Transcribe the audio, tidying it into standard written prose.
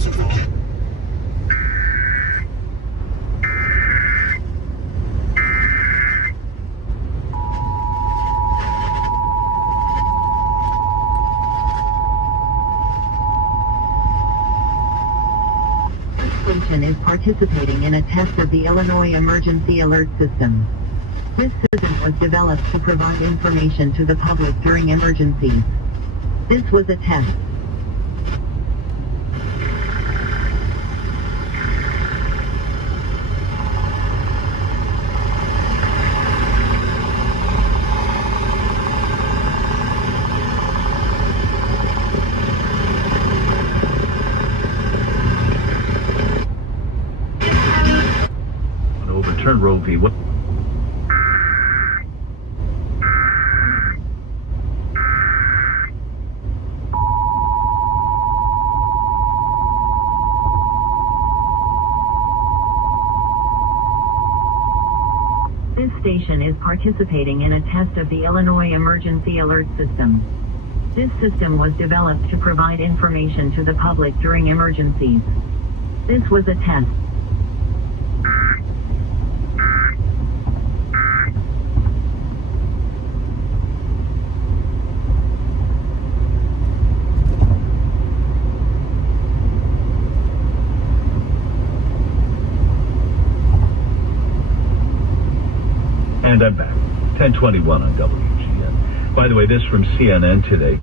Officer call. This station is participating in a test of the Illinois Emergency Alert System. This system was developed to provide information to the public during emergencies. This was a test. Overturn Roe v. Wade. This station is participating in a test of the Illinois Emergency Alert System. This system was developed to provide information to the public during emergencies. This was a test. And I'm back. 10:21 on WGN. By the way, this from CNN today.